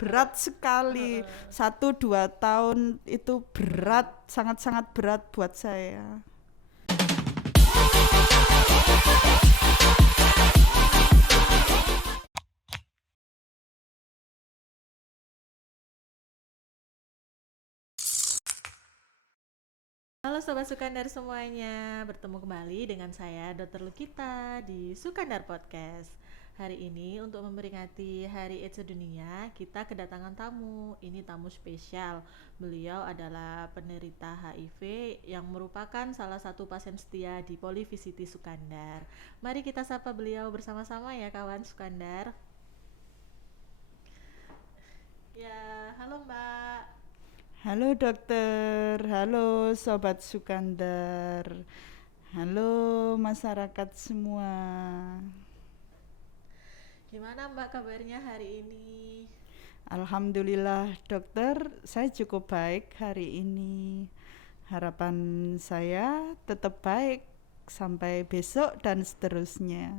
berat sekali. 1-2 tahun itu berat, sangat-sangat berat buat saya. Halo Sobat Sukandar semuanya, bertemu kembali dengan saya Dr. Lukita di Sukandar Podcast. Hari ini untuk memperingati Hari AIDS Sedunia, kita kedatangan tamu. Ini tamu spesial. Beliau adalah penderita HIV yang merupakan salah satu pasien setia di Polivisiti Sukandar. Mari kita sapa beliau bersama-sama ya kawan Sukandar. Ya, halo Mbak. Halo dokter, halo sobat Sukandar, halo masyarakat semua. Gimana Mbak kabarnya hari ini? Alhamdulillah dokter, saya cukup baik hari ini. Harapan saya tetap baik sampai besok dan seterusnya.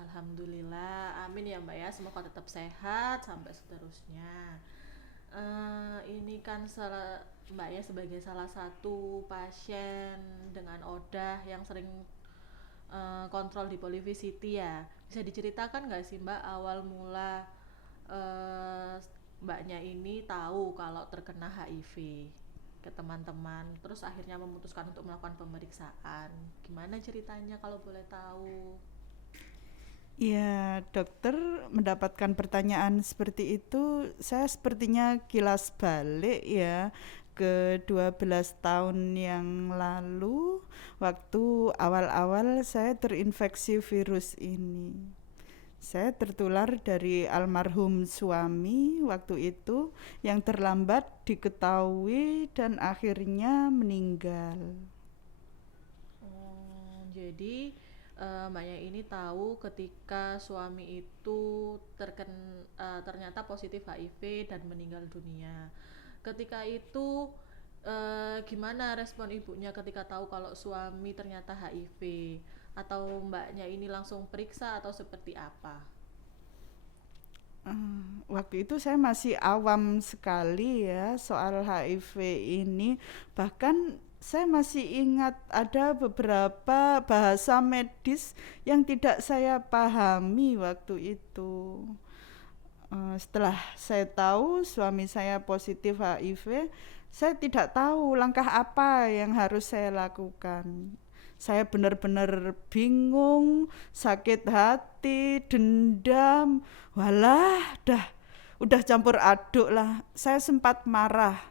Alhamdulillah, amin ya Mbak ya, semoga tetap sehat sampai seterusnya. Ini kan Mbak ya sebagai salah satu pasien dengan ODAH yang sering kontrol di Polivisiti ya, bisa diceritakan nggak sih Mbak awal mula eh, Mbaknya ini tahu kalau terkena HIV ke teman-teman, terus akhirnya memutuskan untuk melakukan pemeriksaan. Gimana ceritanya kalau boleh tahu? Ya, dokter mendapatkan pertanyaan seperti itu, saya sepertinya kilas balik ya ke 12 tahun yang lalu waktu awal-awal saya terinfeksi virus ini. Saya tertular dari almarhum suami waktu itu yang terlambat diketahui dan akhirnya meninggal. Jadi Mbaknya ini tahu ketika suami itu ternyata positif HIV dan meninggal dunia. Ketika itu gimana respon ibunya ketika tahu kalau suami ternyata HIV? Atau Mbaknya ini langsung periksa atau seperti apa? Waktu itu saya masih awam sekali ya soal HIV ini. Bahkan saya masih ingat ada beberapa bahasa medis yang tidak saya pahami waktu itu. Setelah saya tahu suami saya positif HIV, saya tidak tahu langkah apa yang harus saya lakukan. Saya benar-benar bingung, sakit hati, dendam, walah, udah campur aduk lah. Saya sempat marah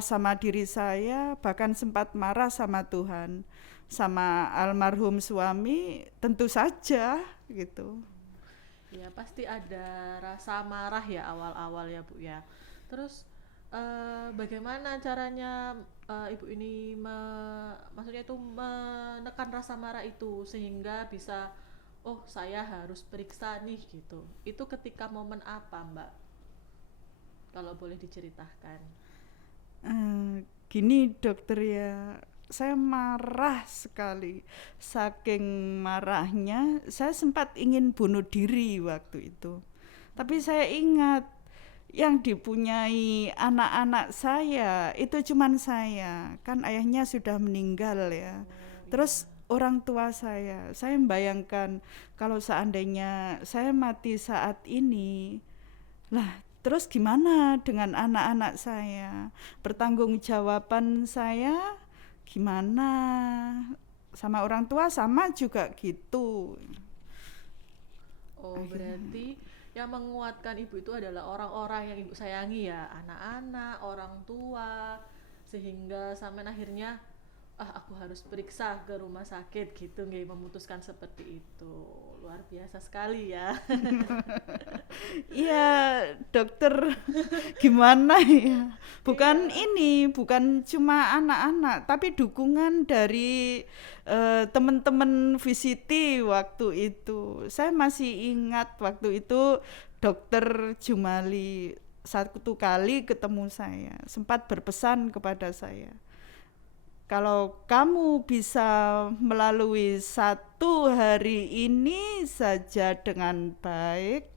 sama diri saya, bahkan sempat marah sama Tuhan, sama almarhum suami, tentu saja gitu. Ya pasti ada rasa marah ya awal-awal ya Bu ya. Terus bagaimana caranya Ibu ini maksudnya itu menekan rasa marah itu sehingga bisa oh saya harus periksa nih gitu. Itu ketika momen apa Mbak? Kalau boleh diceritakan. Gini dokter ya, saya marah sekali. Saking marahnya, saya sempat ingin bunuh diri waktu itu. Tapi saya ingat yang dipunyai anak-anak saya itu cuman saya. Kan ayahnya sudah meninggal ya. Oh iya. Terus orang tua saya membayangkan kalau seandainya saya mati saat ini, lah, terus gimana dengan anak-anak saya? Pertanggungjawaban saya gimana? Sama orang tua sama juga gitu. Oh Akhirnya, berarti yang menguatkan Ibu itu adalah orang-orang yang Ibu sayangi ya, anak-anak, orang tua, sehingga sampai akhirnya aku harus periksa ke rumah sakit gitu nggak memutuskan seperti itu. Luar biasa sekali ya. iya dokter gimana ya? Bukan Iya. ini, bukan cuma anak-anak, tapi dukungan dari teman-teman VCT waktu itu. Saya masih ingat waktu itu dokter Jumali satu kali ketemu saya, sempat berpesan kepada saya, kalau kamu bisa melalui 1 hari ini saja dengan baik,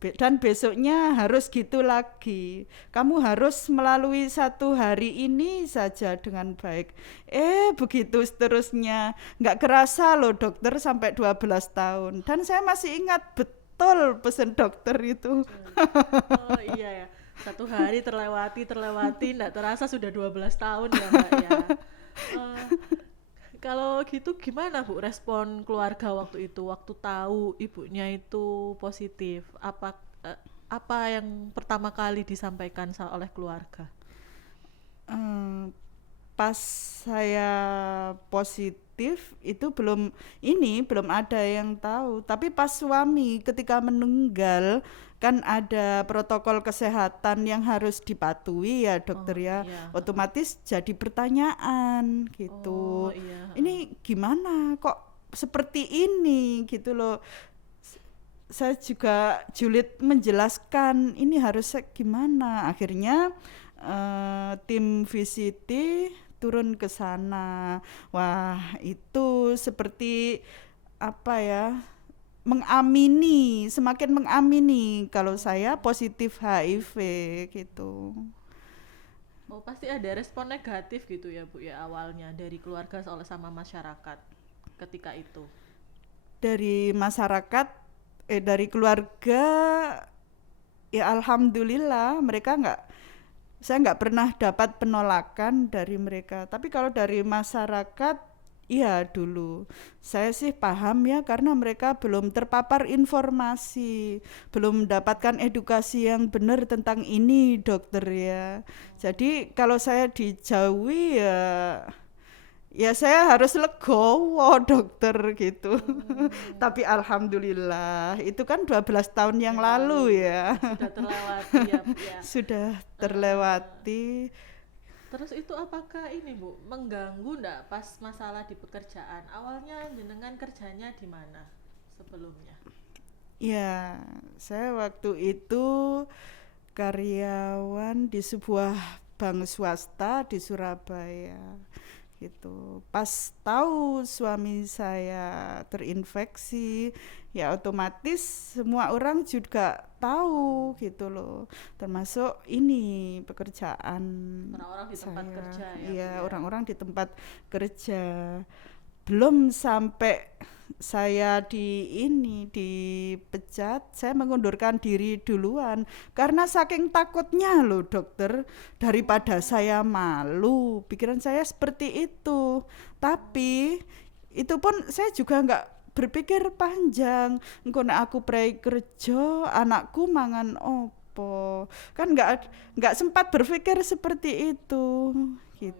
Dan besoknya harus gitu lagi. Kamu harus melalui 1 hari ini saja dengan baik. Begitu seterusnya. Nggak kerasa loh dokter sampai 12 tahun. Dan saya masih ingat betul pesan dokter itu. Oh iya ya, 1 hari terlewati, nggak terasa sudah 12 tahun ya Mbak ya. Eh, Kalau gitu gimana Bu respon keluarga waktu itu, waktu tahu ibunya itu positif? Apa yang pertama kali disampaikan oleh keluarga? Eh, Pas saya positif itu belum ada yang tahu. Tapi pas suami ketika meninggal kan ada protokol kesehatan yang harus dipatuhi ya dokter Oh ya. iya, Otomatis jadi pertanyaan oh gitu. iya, Ini gimana kok seperti ini gitu loh. Saya juga julid menjelaskan ini harusnya gimana. Akhirnya tim VCT turun ke sana. Wah, itu seperti apa ya? Semakin mengamini kalau saya positif HIV gitu. oh pasti ada respon negatif gitu ya Bu ya awalnya dari keluarga soal sama masyarakat ketika itu. Dari masyarakat, dari keluarga, ya alhamdulillah saya nggak pernah dapat penolakan dari mereka. Tapi kalau dari masyarakat, iya dulu. Saya sih paham ya karena mereka belum terpapar informasi, belum mendapatkan edukasi yang benar tentang ini dokter ya. Jadi kalau saya dijauhi ya saya harus legowo dokter gitu. Hmm, Tapi alhamdulillah itu kan 12 tahun yang yang lalu lalu ya. sudah terlewati ya Bu ya. Sudah Eh, terlewati. Terus itu apakah ini Bu mengganggu ndak pas masalah di pekerjaan? Awalnya jenengan kerjanya di mana sebelumnya? Ya, saya waktu itu karyawan di sebuah bank swasta di Surabaya gitu. Pas tahu suami saya terinfeksi, ya otomatis semua orang juga tahu gitu loh. Termasuk ini pekerjaan Orang-orang di tempat saya. kerja ya Bu Iya, ya. orang-orang di tempat kerja. Belum sampai saya dipecat, saya mengundurkan diri duluan karena saking takutnya loh dokter, daripada saya malu, pikiran saya seperti itu. Tapi itu pun saya juga nggak berpikir panjang, engko nek aku prei kerja anakku mangan opo, kan nggak sempat berpikir seperti itu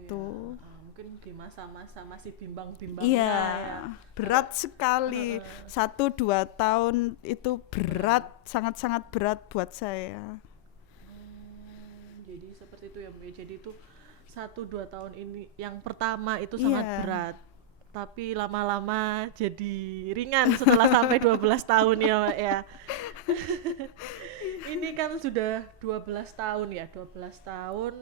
Oh ya, gitu. mungkin di masa-masa masih bimbang-bimbangnya Iya, ya. berat sekali. 1-2 tahun itu berat, sangat-sangat berat buat saya. Jadi seperti itu ya Bu ya. Jadi itu 1-2 tahun ini yang pertama itu sangat Iya, berat. Tapi lama-lama jadi ringan setelah sampai 12 tahun ya Mbak ya. Ini kan sudah 12 tahun ya, 12 tahun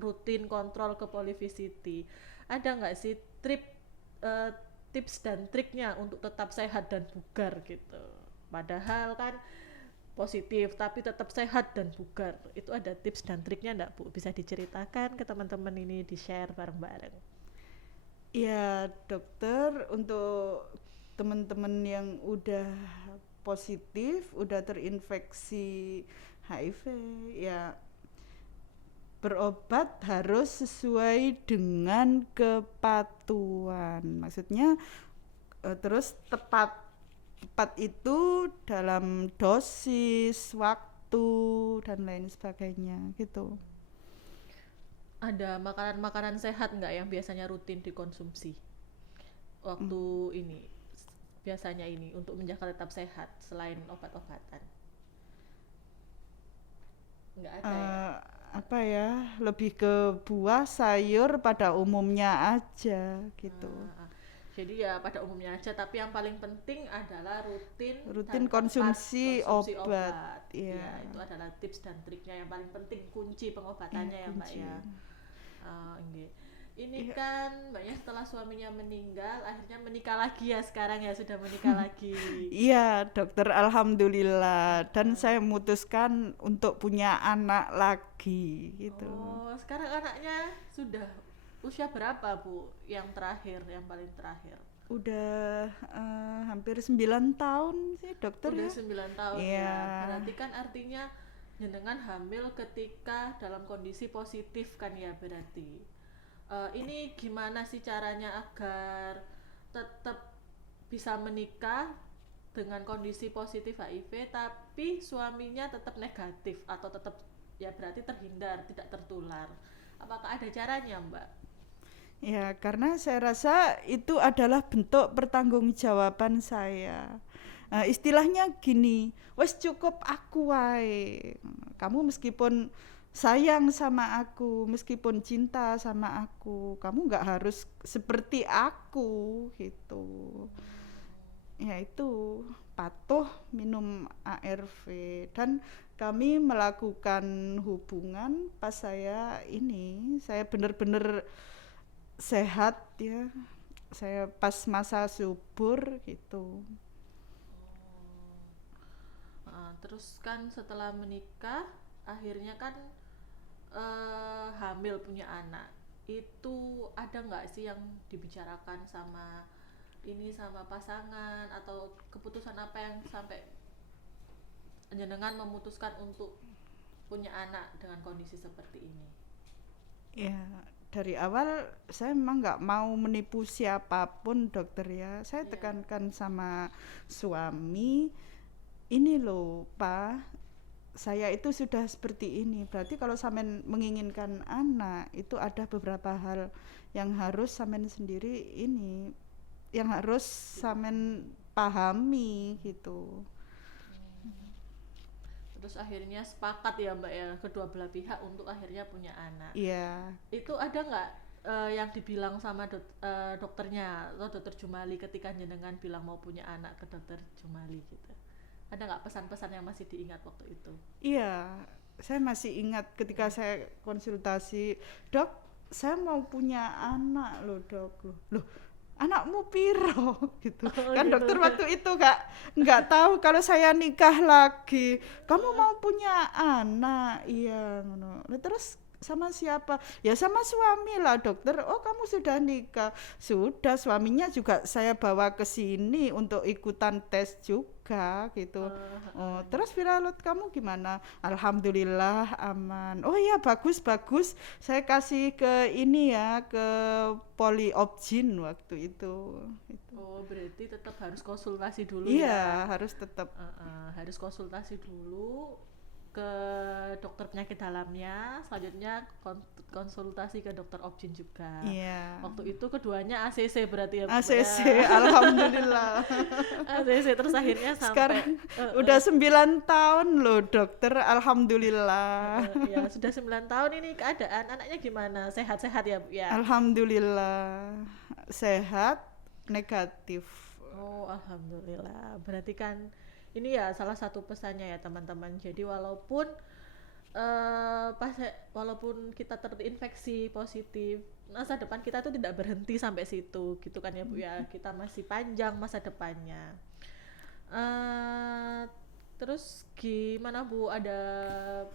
rutin kontrol ke Polyvisity. Ada nggak sih eh, tips dan triknya untuk tetap sehat dan bugar gitu? Padahal kan positif tapi tetap sehat dan bugar. Itu ada tips dan triknya enggak Bu? Bisa diceritakan ke teman-teman ini di-share bareng-bareng. iya dokter, untuk teman-teman yang udah positif, udah terinfeksi HIV, ya berobat harus sesuai dengan kepatuhan. Maksudnya terus tepat tepat itu dalam dosis, waktu dan lain sebagainya gitu. Ada makanan-makanan sehat nggak yang biasanya rutin dikonsumsi waktu ini? Biasanya ini untuk menjaga tetap sehat selain obat-obatan. Nggak ada ya? Eh, Apa ya? Lebih ke buah, sayur pada umumnya aja gitu. Ah, ah. Jadi ya pada umumnya aja, tapi yang paling penting adalah rutin Rutin dan tepat konsumsi konsumsi obat. obat. Iya, Ya, itu adalah tips dan triknya yang paling penting, kunci iya pengobatannya ya Mbak kunci. ya. Nggih. Ini Iya, kan mbaknya setelah suaminya meninggal akhirnya menikah lagi ya, sekarang ya sudah menikah lagi. iya dokter, alhamdulillah. Dan Heeh. saya memutuskan untuk punya anak lagi gitu. Oh, sekarang anaknya sudah usia berapa Bu? Yang terakhir, yang paling terakhir. Udah hampir 9 tahun sih dokter Udah ya. 9 tahun Iya, ya. Berarti kan artinya jenengan hamil ketika dalam kondisi positif kan ya berarti. Ini gimana sih caranya agar tetap bisa menikah dengan kondisi positif HIV tapi suaminya tetap negatif atau tetap ya berarti terhindar, tidak tertular. Apakah ada caranya, Mbak? ya karena saya rasa itu adalah bentuk pertanggungjawaban saya. Istilahnya gini, wes cukup aku wae. Kamu meskipun sayang sama aku, meskipun cinta sama aku, kamu nggak harus seperti aku gitu. Ya itu patuh minum ARV dan kami melakukan hubungan pas saya benar-benar sehat ya. Saya pas masa subur gitu. Terus kan setelah menikah akhirnya kan hamil punya anak. Itu ada nggak sih yang dibicarakan sama ini sama pasangan atau keputusan apa yang sampai jenengan memutuskan untuk punya anak dengan kondisi seperti ini? Ya, dari awal saya memang nggak mau menipu siapapun dokter ya. Saya Iya. tekankan sama suami, ini loh Pak, saya itu sudah seperti ini. Berarti kalau sampean menginginkan anak, itu ada beberapa hal yang harus sampean sendiri ini, yang harus sampean pahami gitu. Terus akhirnya sepakat ya Mbak ya kedua belah pihak untuk akhirnya punya anak. Iya. Itu ada nggak yang dibilang sama dokternya atau dokter Jumali ketika jenengan bilang mau punya anak ke dokter Jumali gitu? Ada nggak pesan-pesan yang masih diingat waktu itu? Iya, saya masih ingat ketika saya konsultasi, dok, saya mau punya anak loh dok, loh, anakmu piro gitu. Oh Kan gitu. dokter waktu itu nggak tahu kalau saya nikah lagi. Kamu mau punya anak, iya, ngono. Lah, terus sama siapa? Ya sama suami lah dokter. Oh kamu sudah nikah? Sudah, suaminya juga saya bawa ke sini untuk ikutan tes juga gitu. Oh, terus viral load kamu gimana? Alhamdulillah aman. Oh iya bagus bagus. Saya kasih ke ini ya ke Polyopgin waktu itu. Itu. Oh berarti tetap harus konsultasi dulu Iya ya. harus tetap. Harus konsultasi dulu ke dokter penyakit dalamnya, selanjutnya konsultasi ke dokter Objin juga. Iya. Waktu itu keduanya ACC berarti ya Mbak ACC, ya. alhamdulillah. ACC terus akhirnya sampai Sekarang udah 9 tahun loh dokter, alhamdulillah. ya sudah 9 tahun ini keadaan anaknya gimana? Sehat-sehat ya Bu ya? Alhamdulillah sehat, negatif. Oh, alhamdulillah. Berarti kan ini ya salah satu pesannya ya teman-teman. Jadi walaupun kita terinfeksi positif, masa depan kita tuh tidak berhenti sampai situ, gitu kan ya Bu ya. Kita masih panjang masa depannya. Eh, Terus gimana Bu? Ada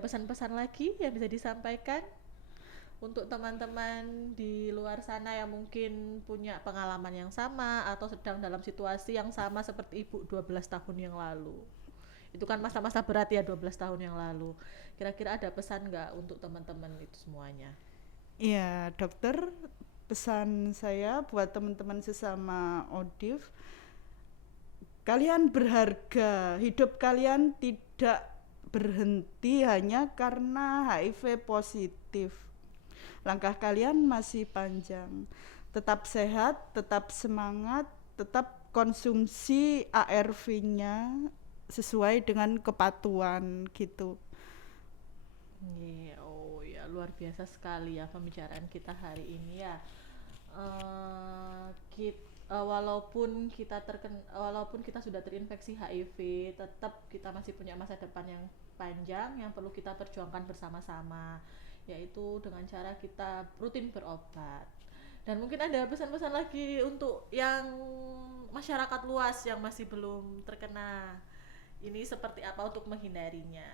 pesan-pesan lagi yang bisa disampaikan untuk teman-teman di luar sana yang mungkin punya pengalaman yang sama atau sedang dalam situasi yang sama seperti Ibu 12 tahun yang lalu. Itu kan masa-masa berat ya 12 tahun yang lalu. Kira-kira ada pesan nggak untuk teman-teman itu semuanya? Iya, dokter, pesan saya buat teman-teman sesama ODIF, kalian berharga, hidup kalian tidak berhenti hanya karena HIV positif. Langkah kalian masih panjang. Tetap sehat, tetap semangat, tetap konsumsi ARV-nya sesuai dengan kepatuhan gitu. Oh ya luar biasa sekali ya pembicaraan kita hari ini ya. Walaupun kita sudah terinfeksi HIV, tetap kita masih punya masa depan yang panjang yang perlu kita perjuangkan bersama-sama. yaitu dengan cara kita rutin berobat. Dan mungkin ada pesan-pesan lagi untuk yang masyarakat luas yang masih belum terkena ini seperti apa untuk menghindarinya.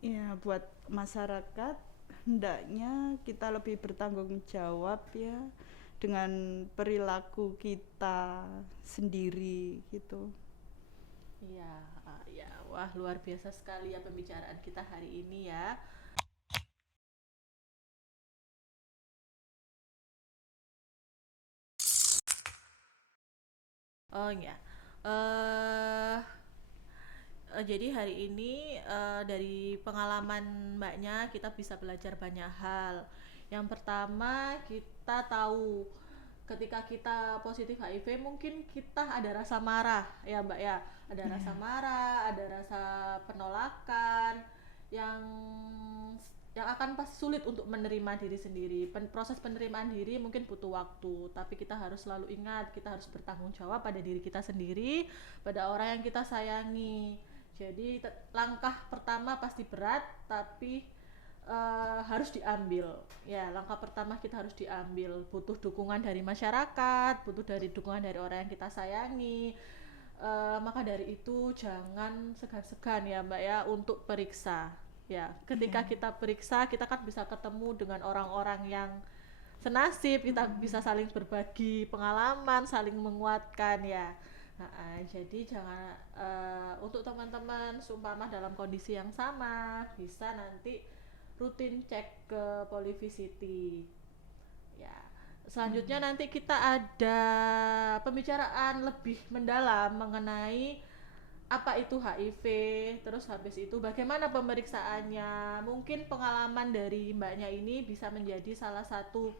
Ya, buat masyarakat hendaknya kita lebih bertanggung jawab ya dengan perilaku kita sendiri gitu. Iya, ya, wah luar biasa sekali ya pembicaraan kita hari ini ya. Oh ya, eh jadi hari ini dari pengalaman mbaknya kita bisa belajar banyak hal. Yang pertama kita tahu ketika kita positif HIV mungkin kita ada rasa marah ya mbak ya, ada rasa Ya, marah, ada rasa penolakan yang akan pas sulit untuk menerima diri sendiri. Proses penerimaan diri mungkin butuh waktu, tapi kita harus selalu ingat kita harus bertanggung jawab pada diri kita sendiri, pada orang yang kita sayangi. Jadi langkah pertama pasti berat, tapi harus diambil. Ya, langkah pertama kita harus diambil. Butuh dukungan dari masyarakat, butuh dari dukungan dari orang yang kita sayangi. Maka dari itu jangan segan-segan ya Mbak ya untuk periksa. Ya, ketika iya. kita periksa kita kan bisa ketemu dengan orang-orang yang senasib, kita bisa saling berbagi pengalaman, saling menguatkan ya. Jadi jangan untuk teman-teman seumpama dalam kondisi yang sama bisa nanti rutin cek ke Polivisity ya. Selanjutnya nanti kita ada pembicaraan lebih mendalam mengenai apa itu HIV, terus habis itu bagaimana pemeriksaannya. Mungkin pengalaman dari mbaknya ini bisa menjadi salah satu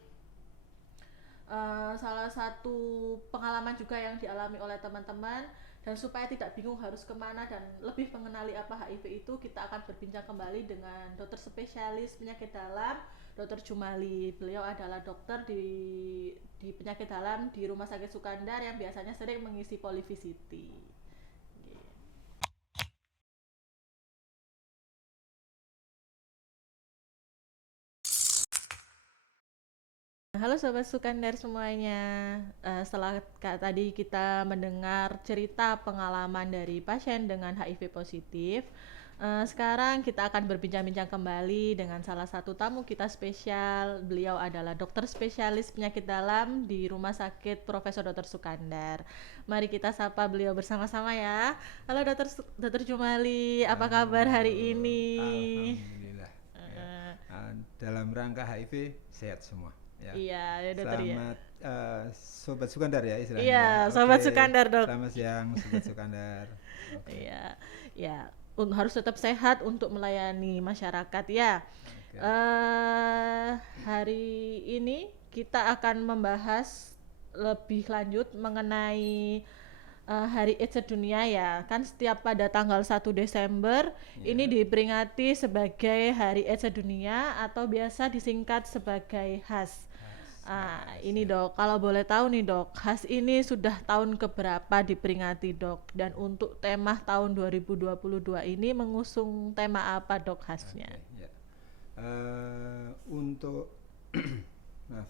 pengalaman juga yang dialami oleh teman-teman, dan supaya tidak bingung harus kemana dan lebih mengenali apa HIV itu, kita akan berbincang kembali dengan dokter spesialis penyakit dalam, Dokter Jumali. Beliau adalah dokter di penyakit dalam di Rumah Sakit Sukandar yang biasanya sering mengisi Polivisity. Halo Sobat Sukandar semuanya. Setelah tadi kita mendengar cerita pengalaman dari pasien dengan HIV positif, sekarang kita akan berbincang-bincang kembali dengan salah satu tamu kita spesial. Beliau adalah dokter spesialis penyakit dalam di Rumah Sakit Profesor Dr. Sukandar. Mari kita sapa beliau bersama-sama ya. Halo Dokter Jumali, apa kabar hari Halo, ini? alhamdulillah. Ya. Eh, Dalam rangka HIV sehat semua. Ya. iya, ya dokter ya. Selamat Sobat Sukandar ya istilahnya. Iya, Ya. Sobat Oke, Sukandar dok. selamat siang Sobat Sukandar. Oke, Iya, ya, harus tetap sehat untuk melayani masyarakat ya. oke. eh Hari ini kita akan membahas lebih lanjut mengenai Hari AIDS sedunia ya. Kan setiap pada tanggal 1 Desember ini Ya. diperingati sebagai Hari AIDS sedunia atau biasa disingkat sebagai HAS. Ini Ya. dok, kalau boleh tahu nih dok, HAS ini sudah tahun keberapa diperingati dok? Dan untuk tema tahun 2022 ini mengusung tema apa dok HAS-nya? Oke, ya. Untuk maaf.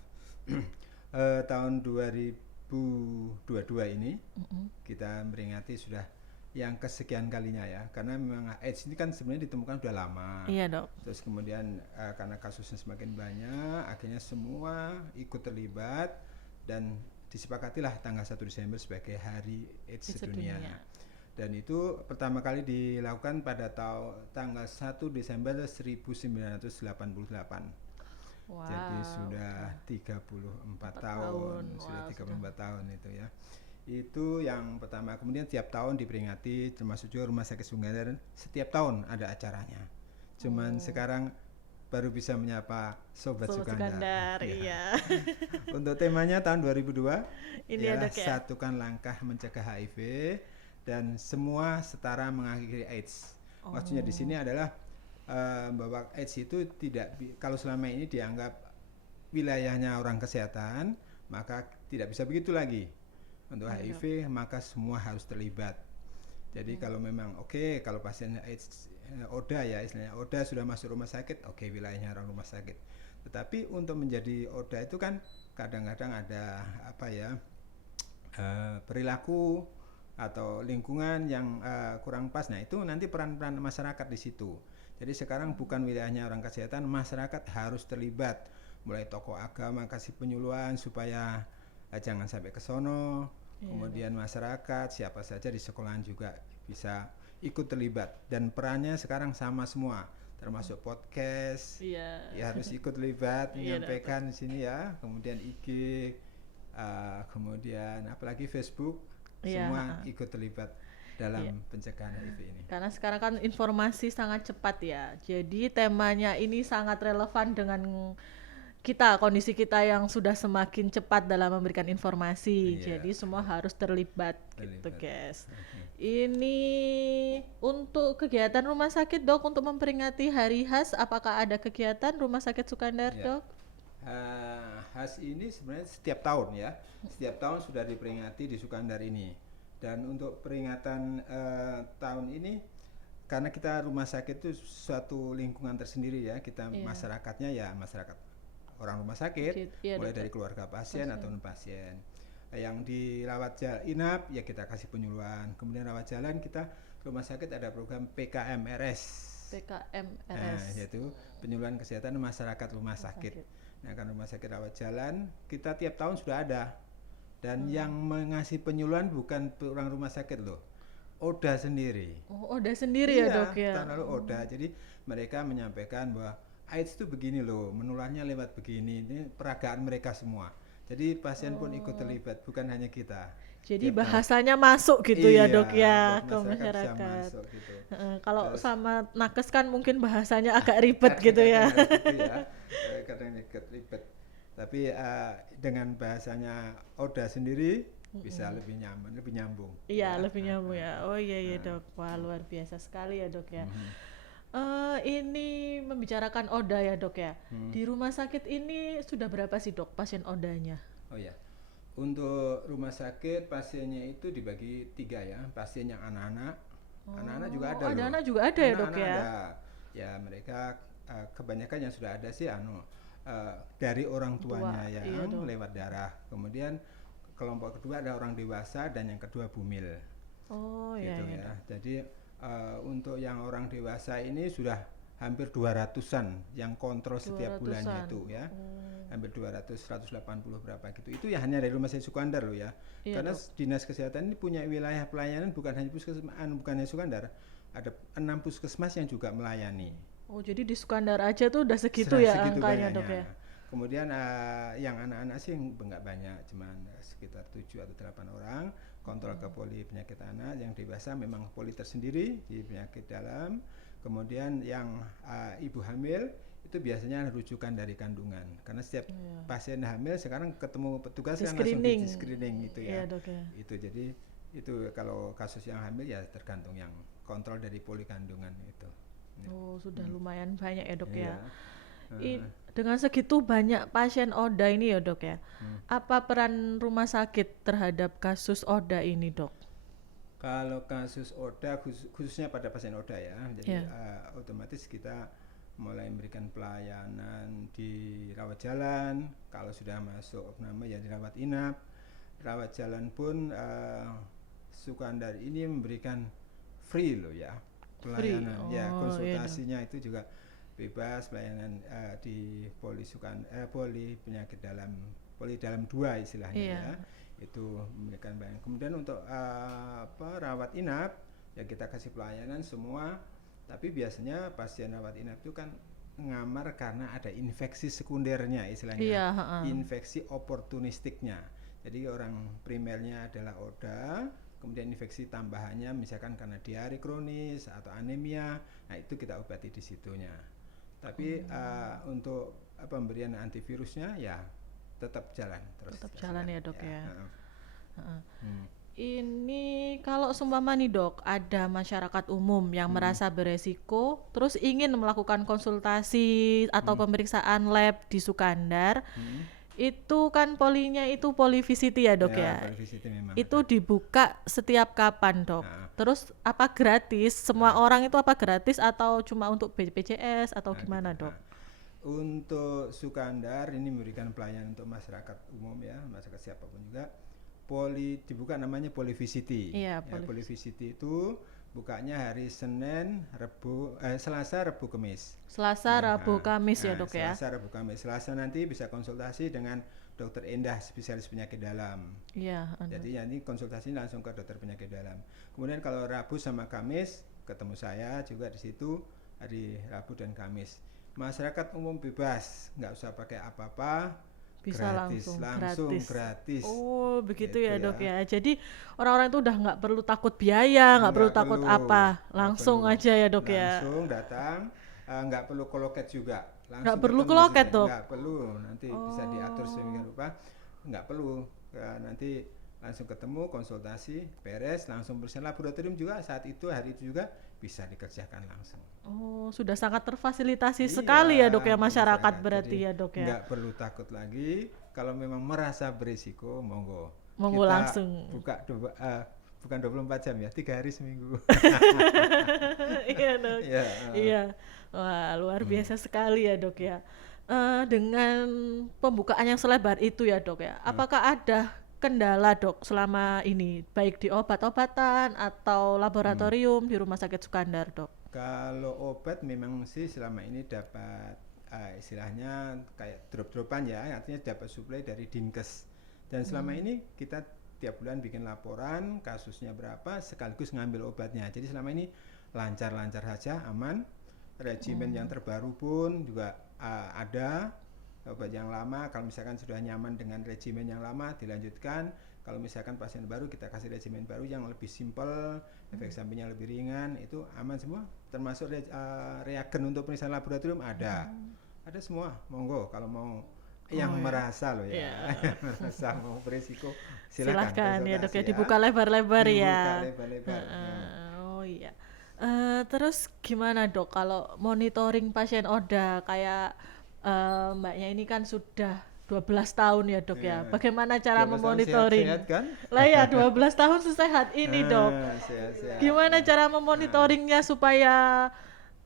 Tahun 2022 ini kita memperingati sudah yang kesekian kalinya ya, karena memang AIDS ini kan sebenarnya ditemukan sudah lama. Iya dok. Terus kemudian karena kasusnya semakin banyak, akhirnya semua ikut terlibat dan disepakatilah tanggal 1 Desember sebagai Hari AIDS AIDS sedunia. sedunia. Dan itu pertama kali dilakukan pada tanggal 1 Desember 1988. Wow. Jadi sudah 34 tahun, sudah Wow, 34 tahun itu ya. Itu yang pertama. Kemudian tiap tahun diperingati, termasuk juga Rumah Sakit Sukandar setiap tahun ada acaranya. Cuman sekarang baru bisa menyapa Sobat Sukandar. Ya. Iya. Untuk temanya tahun 2002 Ini ialah ada kayak satukan langkah mencegah HIV dan semua setara mengakhiri AIDS. Maksudnya di sini adalah bahwa AIDS itu kalau selama ini dianggap wilayahnya orang kesehatan, maka tidak bisa begitu lagi. Untuk HIV maka semua harus terlibat. Jadi kalau memang kalau pasien AIDS ODA ya istilahnya. ODA sudah masuk rumah sakit, oke, wilayahnya orang rumah sakit. Tetapi untuk menjadi ODA itu kan kadang-kadang ada perilaku atau lingkungan yang kurang pas. Nah, itu nanti peran-peran masyarakat di situ. Jadi sekarang bukan wilayahnya orang kesehatan, masyarakat harus terlibat. Mulai tokoh agama kasih penyuluhan supaya jangan sampai ke sono. Kemudian masyarakat, siapa saja di sekolahan juga bisa ikut terlibat. Dan perannya sekarang sama semua, termasuk podcast. Ya harus ikut terlibat, menyampaikan di sini ya. Kemudian IG, kemudian apalagi Facebook, semua ikut terlibat dalam pencegahan HIV ini. Karena sekarang kan informasi sangat cepat ya. Jadi temanya ini sangat relevan dengan kita, kondisi kita yang sudah semakin cepat dalam memberikan informasi. Jadi semua harus terlibat. Gitu guys. Ini untuk kegiatan rumah sakit, Dok, untuk memperingati Hari HAS, apakah ada kegiatan Rumah Sakit Sukandar, Dok? HAS ini sebenarnya setiap tahun ya. Setiap tahun sudah diperingati di Sukandar ini. Dan untuk peringatan tahun ini, karena kita rumah sakit itu suatu lingkungan tersendiri ya, kita masyarakatnya ya masyarakat orang rumah sakit, mulai dari keluarga pasien atau non pasien. Yang dirawat inap ya kita kasih penyuluhan. Kemudian rawat jalan, kita rumah sakit ada program PKMRS. Yaitu penyuluhan kesehatan masyarakat rumah sakit. Nah, kan rumah sakit rawat jalan kita tiap tahun sudah ada. Dan yang mengasih penyuluhan bukan orang rumah sakit loh, ODA sendiri. ODA sendiri ya, Dok ya. Tahun lalu ODA. Jadi mereka menyampaikan bahwa AIDS itu begini loh, menularnya lewat begini. Ini peragaan mereka semua. Jadi pasien pun ikut terlibat, bukan hanya kita. Jadi bahasanya masuk gitu ya, Dok ya, ke masyarakat. Masuk, gitu. Kalau sama nakes kan mungkin bahasanya agak ribet gitu ya. Kadang ribet. Tapi dengan bahasanya ODA sendiri bisa lebih nyaman, lebih nyambung. Iya, lebih nyambung ya. Oh iya Dok. Wah, luar biasa sekali ya, Dok ya. Ini membicarakan ODA ya, Dok ya. Di rumah sakit ini sudah berapa sih, Dok, pasien ODA-nya? Oh ya. Untuk rumah sakit pasiennya itu dibagi 3 ya. Pasien yang anak-anak. Anak-anak juga ada loh. Anak-anak juga ada ya, Dok ya. Ada. Ya, mereka kebanyakan yang sudah ada sih dari orang tuanya lewat darah. Kemudian kelompok kedua ada orang dewasa dan yang kedua bumil. Gitu ya. Jadi untuk yang orang dewasa ini sudah hampir 200-an yang kontrol setiap bulannya itu ya. Hampir 200, 180 berapa gitu. Itu ya hanya dari Rumah Sakit Sukandar loh ya. Karena Dinas Kesehatan ini punya wilayah pelayanan bukan hanya puskesmas, bukan hanya Sukandar. Ada 6 puskesmas yang juga melayani. Oh, jadi di Sukandar aja tuh udah segitu ya angkanya, Dok ya. Kemudian yang anak-anak sih enggak banyak, cuman sekitar 7 atau 8 orang. Kontrol ke poli penyakit anak, yang dewasa memang poli tersendiri di penyakit dalam. Kemudian yang ibu hamil itu biasanya rujukan dari kandungan. Karena setiap pasien hamil sekarang ketemu petugas kan langsung di screening itu ya. Dok, ya. Itu jadi itu kalau kasus yang hamil ya tergantung yang kontrol dari poli kandungan itu. Oh, sudah lumayan banyak ya, Dok ya. Dengan segitu banyak pasien ODA ini ya, Dok ya. Apa peran rumah sakit terhadap kasus ODA ini, Dok? Kalau kasus ODA khususnya pada pasien ODA ya. Jadi otomatis kita mulai memberikan pelayanan di rawat jalan. Kalau sudah masuk ya dirawat inap. Rawat jalan pun Sukandar ini memberikan free loh ya. Pelayanan konsultasinya itu juga bebas, pelayanan di poli penyakit dalam, poli dalam 2 istilahnya ya. Itu memberikan pelayanan. Kemudian untuk rawat inap ya kita kasih pelayanan semua, tapi biasanya pasien rawat inap itu kan ngamar karena ada infeksi sekundernya istilahnya. Infeksi oportunistiknya. Jadi orang primernya adalah ODA, kemudian infeksi tambahannya misalkan karena diare kronis atau anemia, nah itu kita obati di situnya. Tapi untuk pemberian antivirusnya ya tetap jalan terus. Tetap jalan ya, Dok ya. Ini kalau seumpama nih, Dok, ada masyarakat umum yang merasa beresiko terus ingin melakukan konsultasi atau pemeriksaan lab di Sukandar, Itu kan polinya itu Polyvisity ya dok ya? Polyvisity memang Itu ada. dibuka setiap kapan dok? Nah, Terus apa gratis? Semua orang itu apa gratis atau cuma untuk BPJS atau nah, gimana gitu. dok? Nah, untuk Sukandar ini memberikan pelayanan untuk masyarakat umum ya, masyarakat siapapun juga. Dibuka namanya Polyvisity. Iya, Ya, Polyvisity itu bukanya hari Selasa, Rabu, Kamis. Selasa, Rabu, Kamis ya Nah, dok ya? Selasa, Rabu, Kamis. Selasa nanti bisa konsultasi dengan Dokter Endah, spesialis penyakit dalam. Iya. Jadi nanti konsultasi langsung ke dokter penyakit dalam. Kemudian kalau Rabu sama Kamis ketemu saya juga di situ hari Rabu dan Kamis. Masyarakat umum bebas, nggak usah pakai apa-apa, Bisa langsung gratis. Oh begitu Gitu ya dok ya. Jadi orang-orang itu udah nggak perlu takut biaya, nggak perlu takut apa, langsung aja ya dok ya. Langsung datang, nggak perlu koloket juga. Nggak perlu ke loket dok? Nggak perlu, nanti bisa diatur sedemikian rupa. Nggak perlu, nanti langsung ketemu, konsultasi, beres, langsung bersih. Laboratorium juga saat itu, hari itu juga bisa dikerjakan langsung. Oh sudah sangat terfasilitasi Iya, sekali ya dok ya masyarakat berarti jadi ya dok ya. nggak perlu takut lagi. Kalau memang merasa berisiko, monggo. Monggo Kita langsung. Bukan 24 jam ya, 3 hari seminggu. Iya dok. Iya. Iya. Wah luar biasa sekali ya dok ya. Dengan pembukaan yang selebar itu ya dok ya. Apakah ada kendala dok selama ini baik di obat-obatan atau laboratorium di Rumah Sakit Sukandar dok? Kalau obat memang sih selama ini dapat istilahnya kayak drop-dropan ya, artinya dapat suplai dari Dinkes. Dan selama ini kita tiap bulan bikin laporan kasusnya berapa sekaligus ngambil obatnya. Jadi selama ini lancar-lancar saja, aman. Regimen yang terbaru pun juga ada. Obat yang lama kalau misalkan sudah nyaman dengan regimen yang lama dilanjutkan. Kalau misalkan pasien baru kita kasih regimen baru yang lebih simpel, efek sampingnya lebih ringan, itu aman semua. Termasuk reagen untuk pemeriksaan laboratorium ada. Ada semua, monggo kalau mau yang merasa loh ya, yang merasa mau berisiko silakan ya dok ya, dibuka lebar-lebar ya. Dibuka lebar-lebar. Oh iya. Terus gimana dok kalau monitoring pasien ODA kayak mbaknya ini kan sudah 12 tahun ya dok ya. Bagaimana cara memonitoring? Sehat kan? Lah ya 12 tahun sesehat ini dok. Sehat. Gimana cara memonitoringnya supaya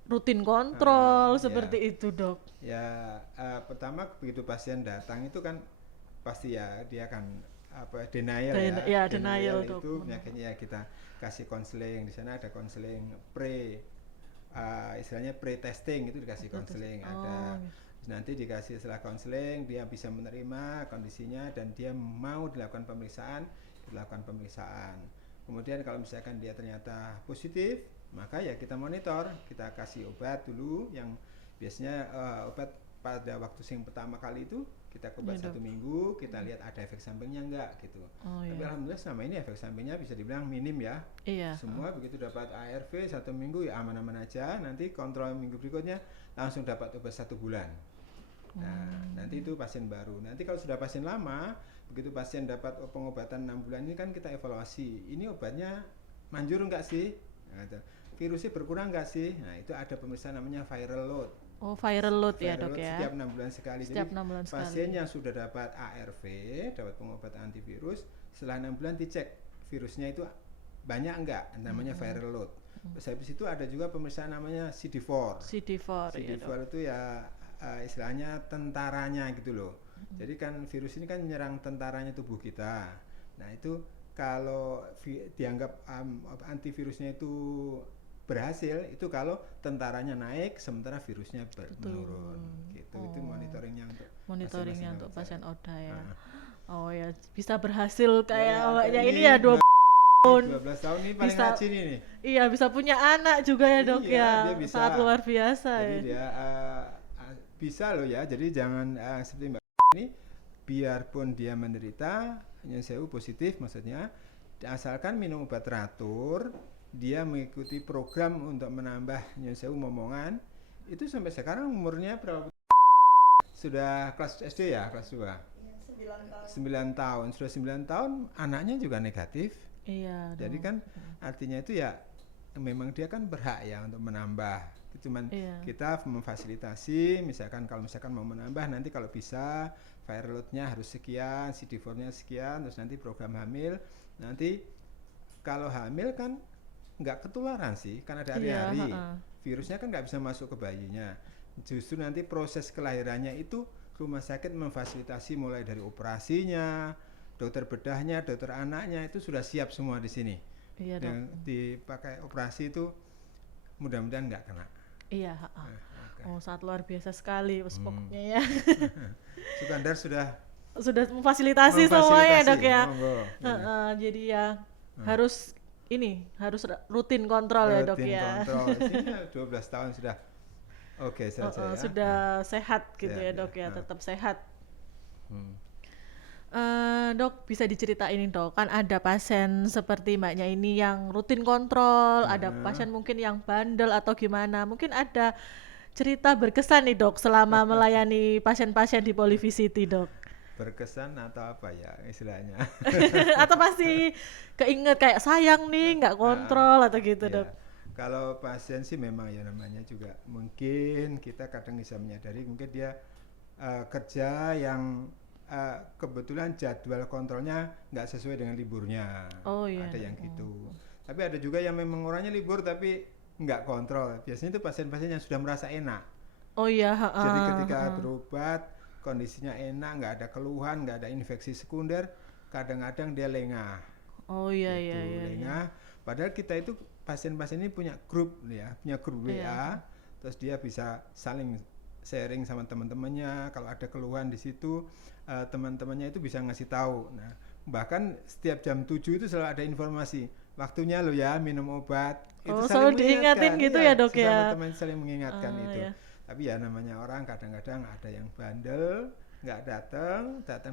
rutin kontrol seperti itu dok? Ya pertama begitu pasien datang itu kan pasti ya dia akan denial ya. Denial itu dok. penyakitnya ya kita kasih konseling. Di sana ada konseling istilahnya pre testing itu dikasih konseling ada. Nanti dikasih setelah konseling dia bisa menerima kondisinya dan dia mau dilakukan pemeriksaan. Kemudian kalau misalkan dia ternyata positif, maka ya kita monitor, kita kasih obat dulu yang biasanya obat pada waktu yang pertama kali itu kita obat 1 minggu, kita lihat ada efek sampingnya enggak gitu. Tapi alhamdulillah selama ini efek sampingnya bisa dibilang minim ya. Iya. Semua begitu dapat ARV 1 minggu ya aman-aman aja. Nanti kontrol minggu berikutnya langsung dapat obat 1 bulan. Nah, nanti itu pasien baru. Nanti kalau sudah pasien lama, begitu pasien dapat pengobatan 6 bulan ini kan kita evaluasi. Ini obatnya manjur enggak sih? Nah, virusnya berkurang enggak sih? Nah, itu ada pemeriksaan namanya viral load. Oh, viral load ya dok ya. Setiap 6 bulan sekali. Setiap Jadi 6 bulan sekali. pasien yang sudah dapat ARV, dapat pengobatan antivirus, setelah 6 bulan dicek virusnya itu banyak enggak, namanya viral load. Terus habis itu ada juga pemeriksaan namanya CD4. CD4 ya dok. CD4 itu ya istilahnya tentaranya gitu loh. Jadi kan virus ini kan menyerang tentaranya tubuh kita. Nah itu kalau dianggap antivirusnya itu berhasil, itu kalau tentaranya naik sementara virusnya menurun gitu. Itu monitoringnya untuk pasien ODA ya. Oh ya bisa berhasil kayak awaknya ini ya 12 tahun ini paling bisa, rajin ini. Iya bisa punya anak juga ya dok ya. Dia bisa. Sangat luar biasa. Jadi dia bisa loh ya. Jadi jangan seperti Mbak ini, biarpun dia menderita nyun sewu positif maksudnya, asalkan minum obat teratur, dia mengikuti program untuk menambah nyun sewu momongan, itu sampai sekarang umurnya berapa? Sudah kelas SD ya, kelas 2. 9 tahun. Sudah 9 tahun anaknya juga negatif. Iya. Jadi kan artinya itu ya memang dia kan berhak ya untuk menambah. Cuman Iya. kita memfasilitasi, misalkan kalau misalkan mau menambah nanti kalau bisa viral load-nya harus sekian, CD4-nya sekian, terus nanti program hamil, nanti kalau hamil kan nggak ketularan sih, kan ada Iya, hari-hari. heeh. Virusnya kan nggak bisa masuk ke bayinya. Justru nanti proses kelahirannya itu rumah sakit memfasilitasi mulai dari operasinya, dokter bedahnya, dokter anaknya itu sudah siap semua di sini. Iya, Dok. Yang dipakai operasi itu mudah-mudahan nggak kena. Iya, heeh. Oke. Oh, sangat luar biasa sekali pokoknya ya. Sukandar sudah Sudah memfasilitasi semuanya, Dok ya. monggo. Heeh, jadi ya harus rutin kontrol ya, Dok Rutin ya. kontrol. Sini 12 tahun sudah oke selesai ya. Sudah sehat gitu Sehat ya, Dok ya, ya. tetap sehat. Hmm. Dok, bisa diceritain Dok, kan ada pasien seperti Mbaknya ini yang rutin kontrol, ada pasien mungkin yang bandel atau gimana. Mungkin ada cerita berkesan nih Dok selama melayani pasien-pasien di Polivisity, Dok. Berkesan atau apa ya istilahnya? Atau masih keinget kayak sayang nih nggak kontrol atau gitu, Ya, Dok. kalau pasien sih memang ya namanya juga mungkin kita kadang bisa menyadari mungkin dia kerja yang kebetulan jadwal kontrolnya nggak sesuai dengan liburnya. Oh, iya. Ada yang gitu. Tapi ada juga yang memang orangnya libur tapi nggak kontrol. Biasanya itu pasien-pasien yang sudah merasa enak. Oh iya, Jadi ketika berobat kondisinya enak, nggak ada keluhan, nggak ada infeksi sekunder, kadang-kadang dia lengah. Oh iya Gitu, iya iya. lengah. Padahal kita itu pasien-pasien ini punya grup ya, punya grup WA, terus dia bisa saling sharing sama teman-temannya. Kalau ada keluhan di situ, teman-temannya itu bisa ngasih tahu. Nah, bahkan setiap jam 7 itu selalu ada informasi, waktunya lo ya minum obat. Oh, Itu selalu saling diingatin mengingatkan, gitu iya, ya, Dok ya? sesama teman saling mengingatkan itu. Iya. Tapi ya namanya orang kadang-kadang ada yang bandel, nggak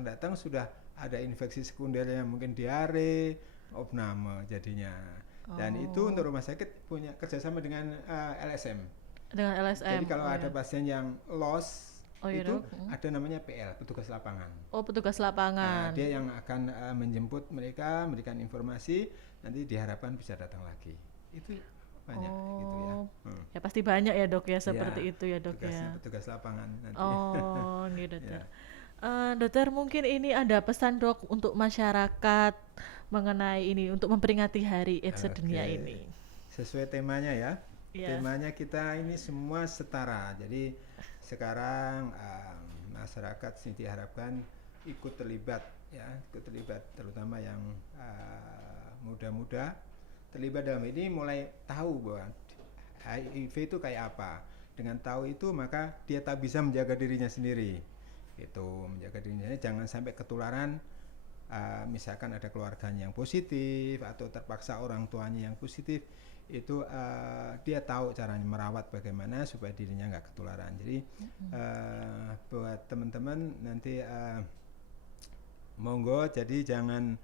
datang sudah ada infeksi sekundernya mungkin diare, opname jadinya. Dan itu untuk rumah sakit punya kerjasama dengan LSM. Dengan LSM. Jadi kalau ada pasien yang lost iya, itu Dok. ada namanya PL, petugas lapangan. Oh, petugas Nah, lapangan. dia yang akan memberikan informasi, nanti diharapkan bisa datang lagi. Itu banyak gitu ya. Ya pasti banyak ya, Dok ya, seperti Ya, itu ya, Dok ya. petugas lapangan nanti. Oh, gitu, Dokter. Ya. Dokter, mungkin ini ada pesan Dok untuk masyarakat mengenai ini untuk memperingati Hari AIDS sedunia Oke. ini. Sesuai temanya ya. Iya. Temanya kita ini semua setara. Jadi sekarang masyarakat sini diharapkan ikut terlibat ya, terutama yang muda-muda terlibat dalam ini, mulai tahu bahwa HIV itu kayak apa. Dengan tahu itu maka dia tak bisa menjaga dirinya sendiri. Gitu, menjaga dirinya jangan sampai ketularan. Misalkan ada keluarganya yang positif atau terpaksa orang tuanya yang positif, itu dia tahu caranya merawat bagaimana supaya dirinya nggak ketularan. Jadi buat teman-teman nanti monggo, jadi jangan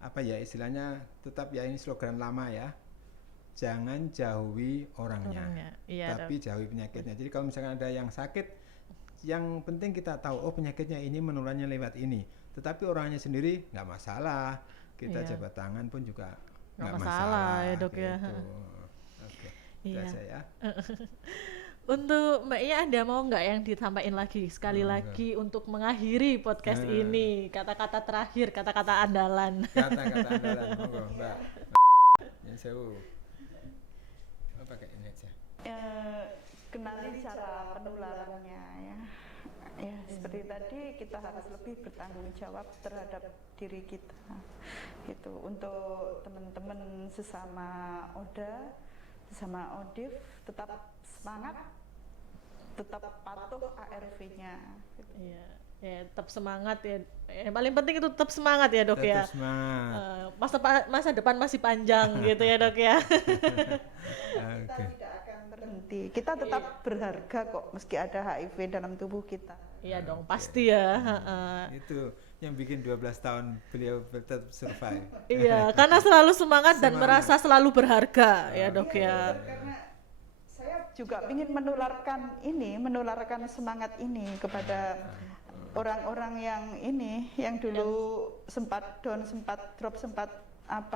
apa ya istilahnya, tetap ya ini slogan lama ya, jangan jauhi orangnya. Iya, Tapi jauhi penyakitnya. Jadi kalau misalkan ada yang sakit, yang penting kita tahu oh penyakitnya ini menularnya lewat ini, tetapi orangnya sendiri nggak masalah, kita Iya. jabat tangan pun juga Nggak nggak masalah ya, Dok ya. gitu. Oke, Iya. itu aja ya. Untuk Mbaknya ada mau nggak yang disampaikan lagi sekali lagi untuk mengakhiri podcast ini, kata-kata terakhir, kata-kata andalan. Kata-kata andalan, monggo Mbak. Yang sewu. Oh, pakai ini aja. Kenali cara penularannya ya. Ya, seperti tadi kita harus lebih bertanggung jawab terhadap diri kita. Gitu. Untuk teman-teman sesama ODA, sesama ODIF, tetap semangat, tetap patuh ARV-nya. Gitu. Iya, ya tetap semangat ya. Yang paling penting itu tetap semangat ya, Dok ya. Tetap semangat. Masa depan masih panjang gitu ya, Dok ya. Oke. Tidak akan berhenti. Kita tetap berharga kok meski ada HIV dalam tubuh kita. Iya dong, pasti ya. Itu yang bikin 12 tahun beliau tetap survive. Iya, karena selalu semangat dan merasa selalu berharga ya, Dok ya. Karena saya juga ingin menularkan semangat ini kepada orang-orang yang dulu sempat down, sempat drop, sempat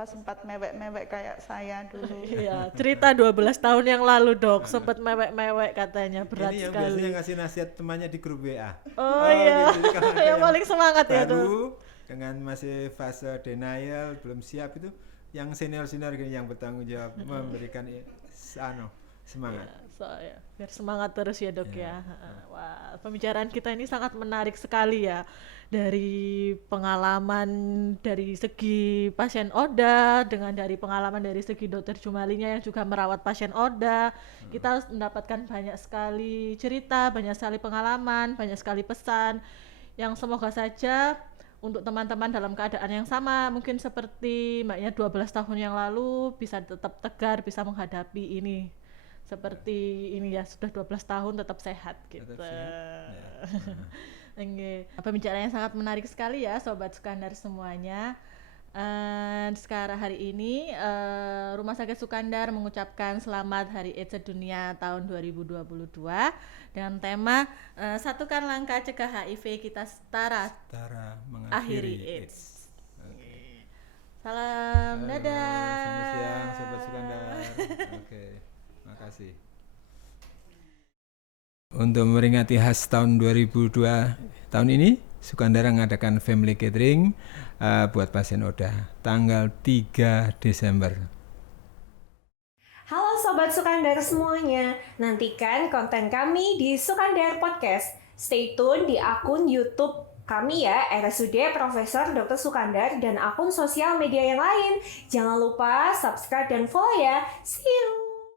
sempat mewek-mewek kayak saya dulu. Iya, cerita 12 tahun yang lalu, Dok, sempat mewek-mewek katanya, berat Ini yang sekali. biasanya ngasih nasihat temannya di grup WA. Oh iya, gitu. Kalau ada yang paling semangat ya, Dok. baru dengan masih fase denial, belum siap itu, yang senior-senior gini yang bertanggung jawab memberikan semangat. Ya, biar semangat terus ya, Dok ya. Wah, pembicaraan kita ini sangat menarik sekali ya. Dari pengalaman dari segi pasien ODA, dengan dari pengalaman dari segi Dokter Jumalinya yang juga merawat pasien ODA, kita mendapatkan banyak sekali cerita, banyak sekali pengalaman, banyak sekali pesan yang semoga saja untuk teman-teman dalam keadaan yang sama, mungkin seperti Mbaknya 12 tahun yang lalu, bisa tetap tegar, bisa menghadapi ini. Seperti ini ya, sudah 12 tahun tetap sehat gitu. Tetap sehat, ya. Oke. Pembicaraan yang sangat menarik sekali ya Sobat Sukandar semuanya. Sekarang hari ini Rumah Sakit Sukandar mengucapkan selamat Hari AIDS Sedunia tahun 2022 dengan tema satukan langkah cegah HIV kita setara mengakhiri AIDS. Okay. Salam, dadah. Selamat siang Sobat Sukandar. Oke, makasih. Untuk memperingati khas tahun 2002 tahun ini, Sukandar mengadakan family gathering buat pasien ODA tanggal 3 Desember. Halo Sobat Sukandar semuanya, nantikan konten kami di Sukandar Podcast. Stay tune di akun YouTube kami ya, RSUD Profesor Dr. Sukandar, dan akun sosial media yang lain. Jangan lupa subscribe dan follow ya. See you!